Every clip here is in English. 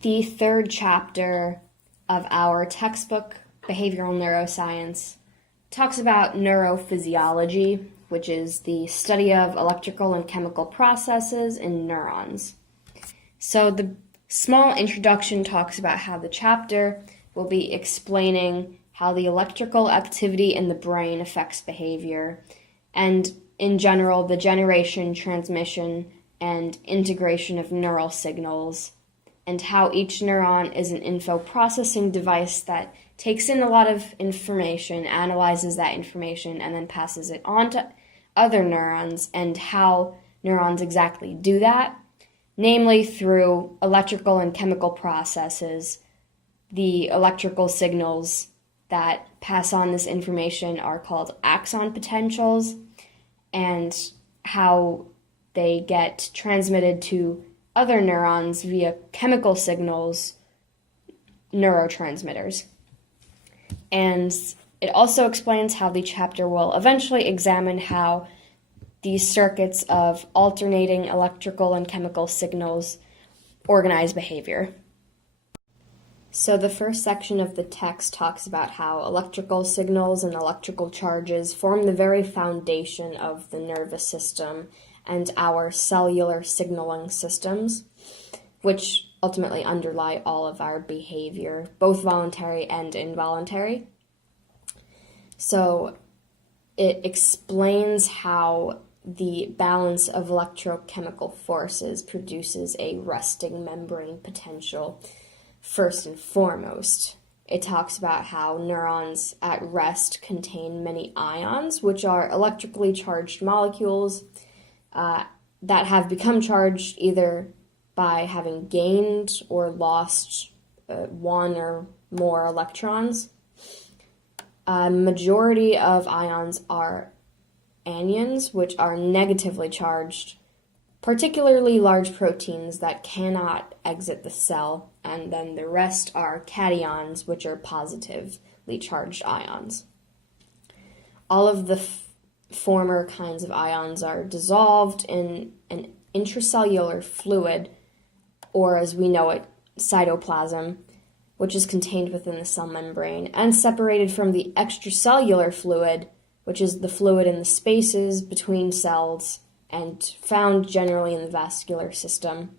The third chapter of our textbook, Behavioral Neuroscience, talks about neurophysiology, which is the study of electrical and chemical processes in neurons. So the small introduction talks about how the chapter will be explaining how the electrical activity in the brain affects behavior, and in general, the generation, transmission, and integration of neural signals, and how each neuron is an info processing device that takes in a lot of information, analyzes that information, and then passes it on to other neurons, and how neurons exactly do that, namely through electrical and chemical processes. The electrical signals that pass on this information are called axon potentials, and how they get transmitted to other neurons via chemical signals, neurotransmitters. And it also explains how the chapter will eventually examine how these circuits of alternating electrical and chemical signals organize behavior. So the first section of the text talks about how electrical signals and electrical charges form the very foundation of the nervous system and our cellular signaling systems, which ultimately underlie all of our behavior, both voluntary and involuntary. So it explains how the balance of electrochemical forces produces a resting membrane potential. First and foremost, it talks about how neurons at rest contain many ions, which are electrically charged molecules that have become charged either by having gained or lost one or more electrons. A majority of ions are anions, which are negatively charged, particularly large proteins that cannot exit the cell, and then the rest are cations, which are positively charged ions. All of the former kinds of ions are dissolved in an intracellular fluid, or as we know it, cytoplasm, which is contained within the cell membrane, and separated from the extracellular fluid, which is the fluid in the spaces between cells and found generally in the vascular system.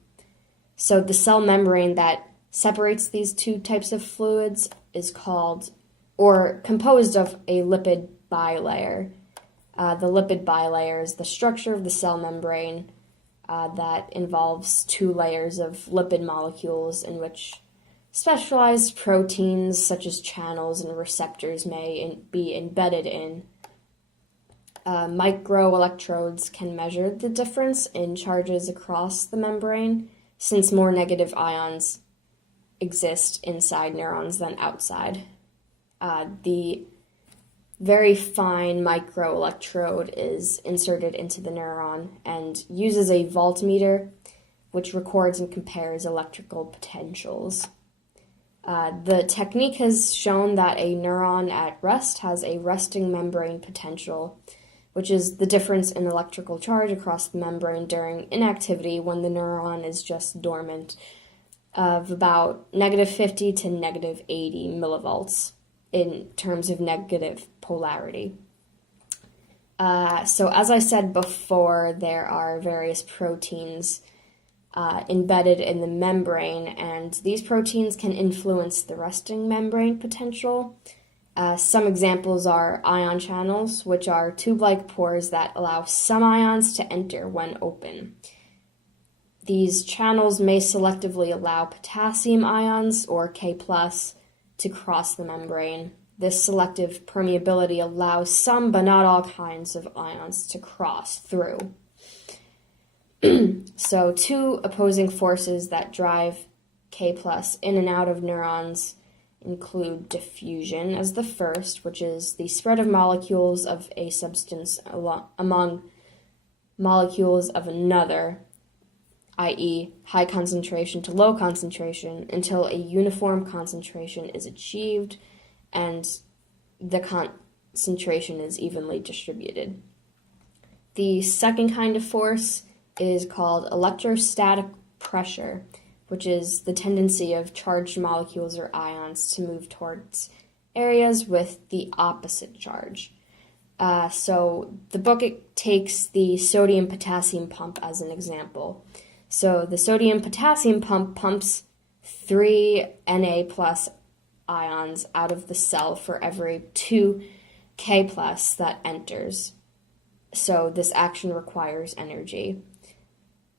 So the cell membrane that separates these two types of fluids is called, or composed of, a lipid bilayer. The lipid bilayer is the structure of the cell membrane that involves two layers of lipid molecules in which specialized proteins such as channels and receptors may be embedded in. Microelectrodes can measure the difference in charges across the membrane, since more negative ions exist inside neurons than outside. The very fine microelectrode is inserted into the neuron and uses a voltmeter, which records and compares electrical potentials. The technique has shown that a neuron at rest has a resting membrane potential, which is the difference in electrical charge across the membrane during inactivity when the neuron is just dormant, of about -50 to -80 millivolts in terms of negative polarity. So as I said before, there are various proteins embedded in the membrane, and these proteins can influence the resting membrane potential. Some examples are ion channels, which are tube-like pores that allow some ions to enter when open. These channels may selectively allow potassium ions, or K+, to cross the membrane. This selective permeability allows some, but not all, kinds of ions to cross through. So two opposing forces that drive K+ in and out of neurons include diffusion as the first, which is the spread of molecules of a substance among molecules of another, i.e. high concentration to low concentration, until a uniform concentration is achieved and the concentration is evenly distributed. The second kind of force is called electrostatic pressure which is the tendency of charged molecules or ions to move towards areas with the opposite charge. So the book takes the sodium-potassium pump as an example. So the sodium-potassium pump pumps 3 Na plus ions out of the cell for every 2 K plus that enters. So this action requires energy.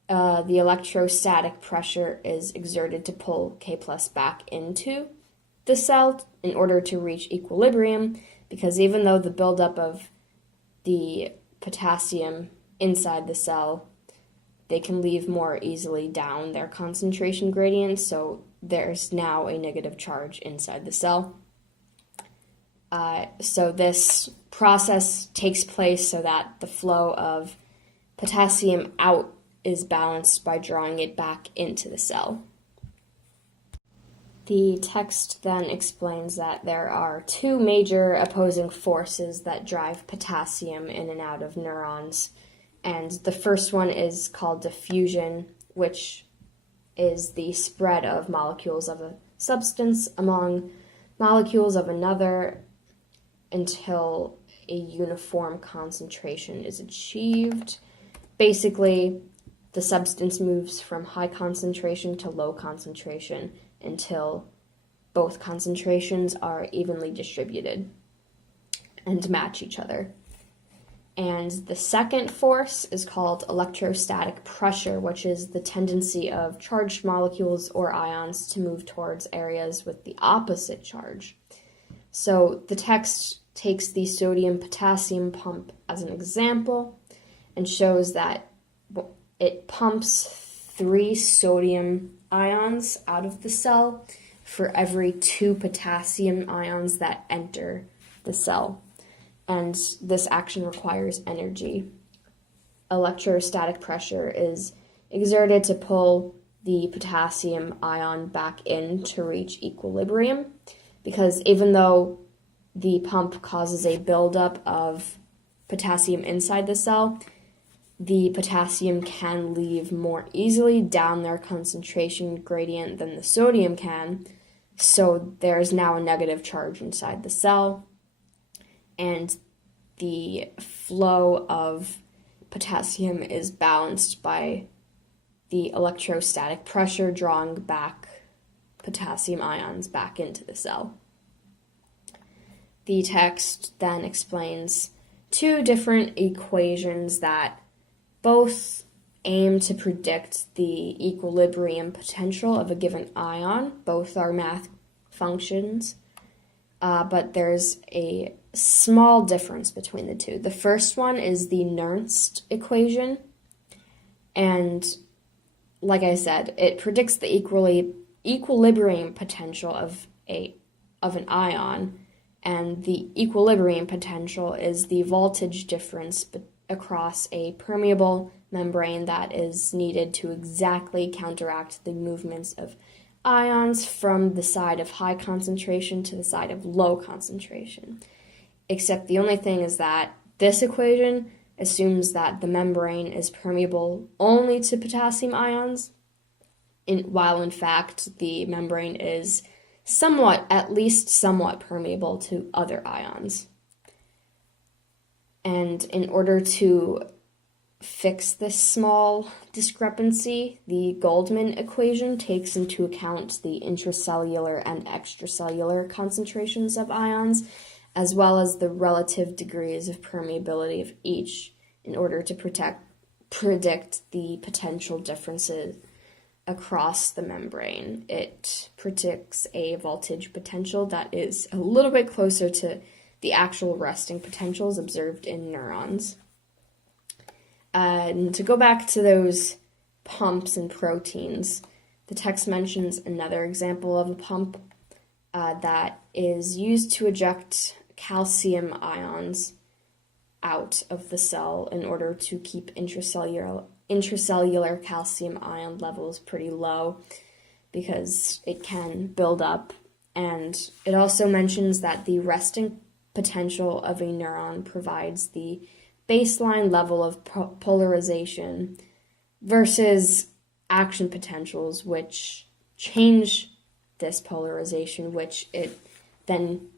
The electrostatic pressure is exerted to pull K plus back into the cell in order to reach equilibrium, because even though the buildup of the potassium inside the cell, they can leave more easily down their concentration gradient, so there's now a negative charge inside the cell. So this process takes place so that the flow of potassium out is balanced by drawing it back into the cell. The text then explains that there are 2 major opposing forces that drive potassium in and out of neurons. And the first one is called diffusion, which is the spread of molecules of a substance among molecules of another until a uniform concentration is achieved. Basically, the substance moves from high concentration to low concentration until both concentrations are evenly distributed and match each other. And the second force is called electrostatic pressure, which is the tendency of charged molecules or ions to move towards areas with the opposite charge. So the text takes the sodium-potassium pump as an example and shows that it pumps 3 sodium ions out of the cell for every 2 potassium ions that enter the cell. And this action requires energy. Electrostatic pressure is exerted to pull the potassium ion back in to reach equilibrium, because even though the pump causes a buildup of potassium inside the cell, the potassium can leave more easily down their concentration gradient than the sodium can, so there's now a negative charge inside the cell, and the flow of potassium is balanced by the electrostatic pressure drawing back potassium ions back into the cell. The text then explains 2 different equations that both aim to predict the equilibrium potential of a given ion. Both are math functions, but there's a small difference between the 2. The first one is the Nernst equation, and like I said, it predicts the equilibrium potential of an ion, and the equilibrium potential is the voltage difference across a permeable membrane that is needed to exactly counteract the movements of ions from the side of high concentration to the side of low concentration. Except the only thing is that this equation assumes that the membrane is permeable only to potassium ions, while in fact the membrane is at least somewhat permeable to other ions. And in order to fix this small discrepancy, the Goldman equation takes into account the intracellular and extracellular concentrations of ions, as well as the relative degrees of permeability of each, in order to predict the potential differences across the membrane. It predicts a voltage potential that is a little bit closer to the actual resting potentials observed in neurons. And to go back to those pumps and proteins, the text mentions another example of a pump that is used to eject calcium ions out of the cell in order to keep intracellular calcium ion levels pretty low, because it can build up. And it also mentions that the resting potential of a neuron provides the baseline level of polarization versus action potentials, which change this polarization, which it then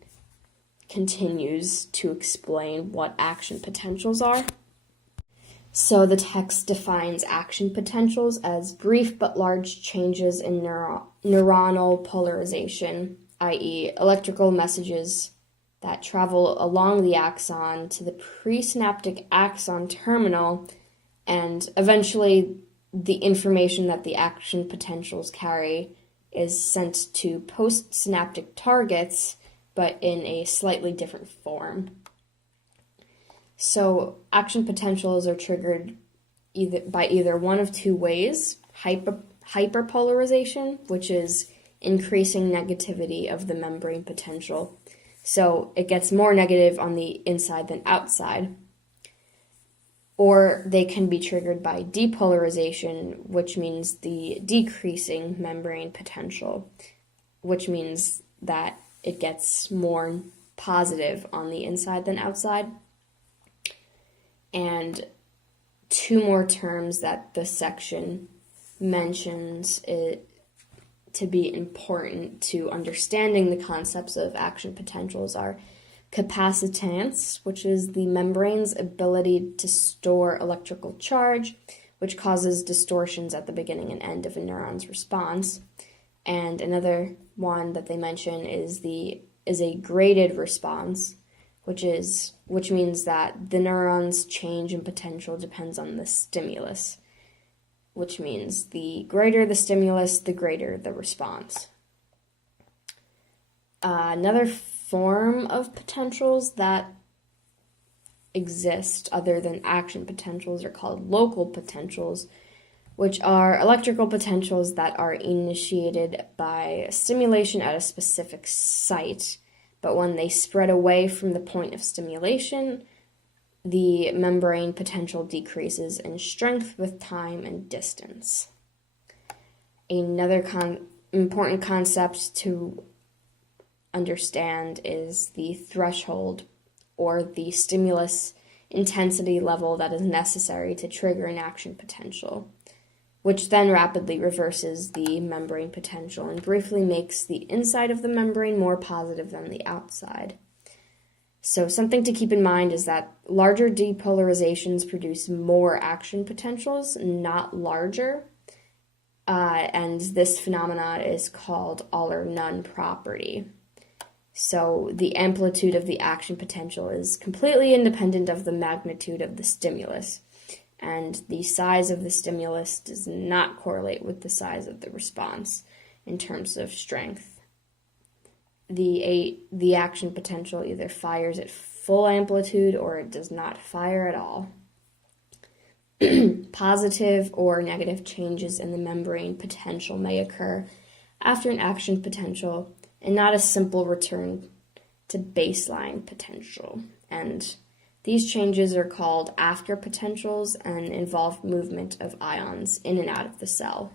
continues to explain what action potentials are. So the text defines action potentials as brief but large changes in neuronal polarization, i.e. electrical messages that travel along the axon to the presynaptic axon terminal, and eventually the information that the action potentials carry is sent to postsynaptic targets, but in a slightly different form. So action potentials are triggered either one of two ways: hyperpolarization, which is increasing negativity of the membrane potential. So it gets more negative on the inside than outside. Or they can be triggered by depolarization, which means the decreasing membrane potential, which means that it gets more positive on the inside than outside. And two more terms that the section mentions to be important to understanding the concepts of action potentials are capacitance, which is the membrane's ability to store electrical charge, which causes distortions at the beginning and end of a neuron's response. And another one that they mention is a graded response, which means that the neuron's change in potential depends on the stimulus, which means the greater the stimulus, the greater the response. Another form of potentials that exist other than action potentials are called local potentials, which are electrical potentials that are initiated by stimulation at a specific site, but when they spread away from the point of stimulation, the membrane potential decreases in strength with time and distance. Another important concept to understand is the threshold, or the stimulus intensity level that is necessary to trigger an action potential, which then rapidly reverses the membrane potential and briefly makes the inside of the membrane more positive than the outside. So something to keep in mind is that larger depolarizations produce more action potentials, not larger, and this phenomena is called all or none property. So the amplitude of the action potential is completely independent of the magnitude of the stimulus, and the size of the stimulus does not correlate with the size of the response in terms of strength. The action potential either fires at full amplitude or it does not fire at all. Positive or negative changes in the membrane potential may occur after an action potential, and not a simple return to baseline potential. And these changes are called after potentials and involve movement of ions in and out of the cell.